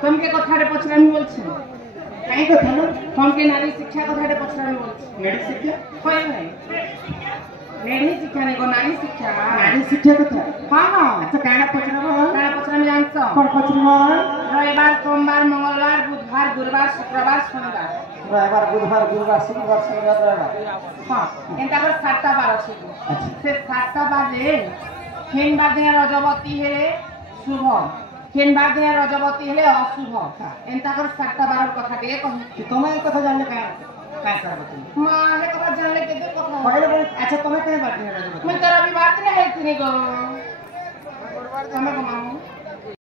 तुमके कथारे पचरामी बोलछे काई कथा ना तुमके नारी शिक्षा कथारे पचरामी बोलछे नारी शिक्षा होय भाई नारी शिक्षा ने को नारी शिक्षा कथा हां हां अच्छा काना पचरामी जानछो कोन पचरामी रविवार सोमवार मंगलवार बुधवार गुरुवार शुक्रवार शनिवार रविवार बुधवार गुरुवार शुक्रवार शनिवार रविवार हां एंता कर 7टा बार अछि अच्छा से 7टा बारे खेन बादे रजवती हेले शुभ खेन बादे रजवती हेले अशुभ एंता कर 7टा बार कथा के कहि तुम ए कथा जानले का करबती मां हे कथा जानले के दे कथा पहले अच्छा तुम कहे बात रजवती मैं तो रविवार दिन है इतनी गो समय को मामू